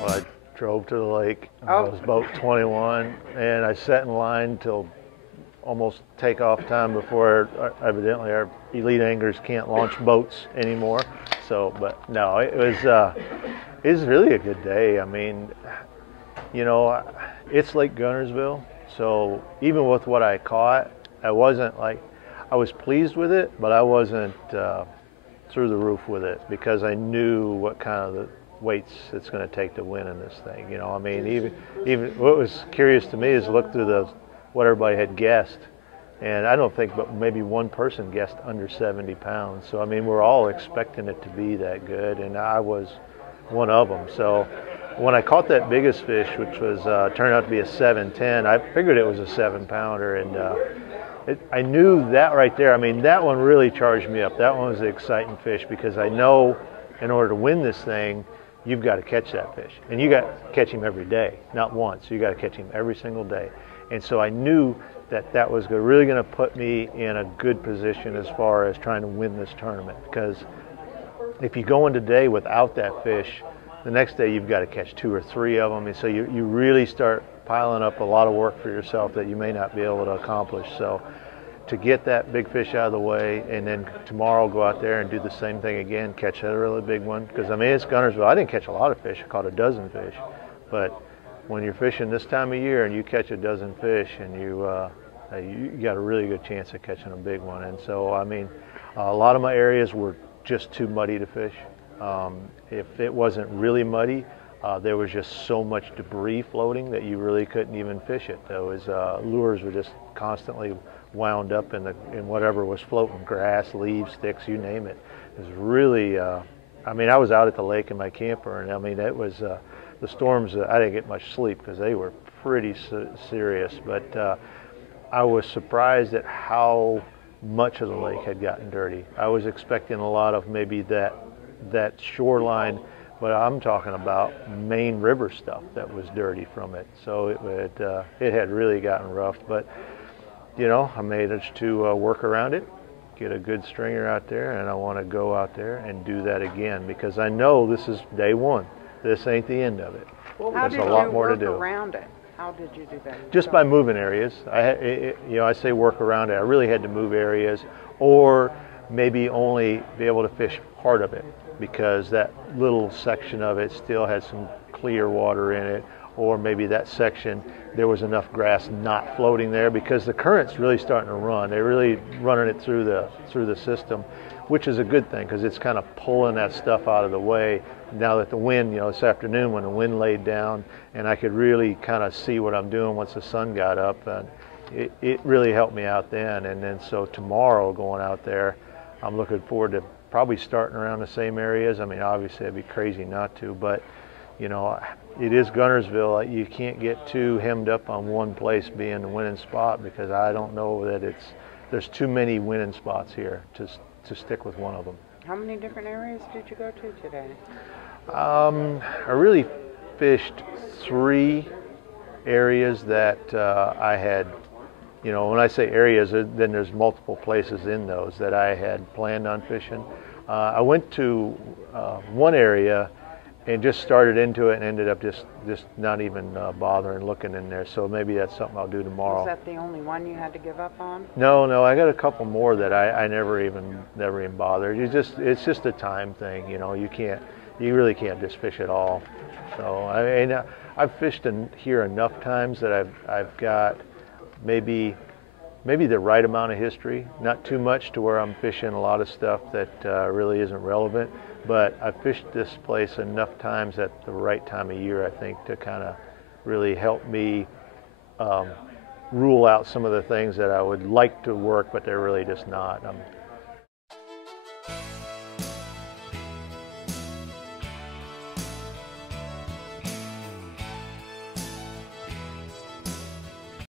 Well, I drove to the lake. I was about 21, and I sat in line till almost takeoff time before evidently our elite anglers can't launch boats anymore. So, but no, it was really a good day. I mean, you know, it's Lake Gunnersville, so even with what I caught, I wasn't like, I was pleased with it, but I wasn't through the roof with it because I knew what kind of the weights it's going to take to win in this thing. You know, I mean, even what was curious to me is look through the what everybody had guessed, and I don't think but maybe one person guessed under 70 pounds. So I mean, we're all expecting it to be that good, and I was one of them. So when I caught that biggest fish, which was turned out to be a 710, I figured it was a 7-pounder, and I knew that right there. I mean, that one really charged me up. That one was the exciting fish because I know in order to win this thing, you've got to catch that fish. And you got to catch him every day, not once. You got to catch him every single day. And so I knew that that was really going to put me in a good position as far as trying to win this tournament. Because if you go in today without that fish, the next day you've got to catch 2 or 3 of them. And so you really start piling up a lot of work for yourself that you may not be able to accomplish. So to get that big fish out of the way, and then tomorrow go out there and do the same thing again, catch a really big one. Because I mean, it's Gunnersville. I didn't catch a lot of fish. I caught a dozen fish. But when you're fishing this time of year and you catch a dozen fish, and you got a really good chance of catching a big one. And so I mean, a lot of my areas were just too muddy to fish. If it wasn't really muddy, there was just so much debris floating that you really couldn't even fish it. Those lures were just constantly wound up in whatever was floating, grass, leaves, sticks, you name it. It was really, I mean, I was out at the lake in my camper, and I mean, it was, the storms, I didn't get much sleep because they were pretty serious, but I was surprised at how much of the lake had gotten dirty. I was expecting a lot of maybe that shoreline, but I'm talking about main river stuff that was dirty from it. So it had really gotten rough, but you know, I managed to work around it, get a good stringer out there, and I want to go out there and do that again because I know this is day one. This ain't the end of it. There's a lot more to do. How did you work around it? How did you do that? Just by moving areas. You know, I say work around it. I really had to move areas, or maybe only be able to fish part of it because that little section of it still had some clear water in it, or maybe that section there was enough grass not floating there because the current's really starting to run. They're really running it through the system, which is a good thing because it's kind of pulling that stuff out of the way. Now that the wind, you know, this afternoon when the wind laid down and I could really kind of see what I'm doing once the sun got up, and it really helped me out then. And then so tomorrow going out there, I'm looking forward to probably starting around the same areas. I mean, obviously it'd be crazy not to, but you know, it is Gunnersville. You can't get too hemmed up on one place being the winning spot because I don't know that there's too many winning spots here to stick with one of them. How many different areas did you go to today? I really fished 3 areas that I had, you know, when I say areas, then there's multiple places in those that I had planned on fishing. I went to one area and just started into it and ended up just not even bothering looking in there. So maybe that's something I'll do tomorrow. Was that the only one you had to give up on? No, I got a couple more that I never even bothered. It's just a time thing, you know. You really can't just fish it all. So I mean, I've fished here enough times that I've got maybe the right amount of history, not too much to where I'm fishing a lot of stuff that really isn't relevant. But I've fished this place enough times at the right time of year, I think, to kind of really help me rule out some of the things that I would like to work, but they're really just not.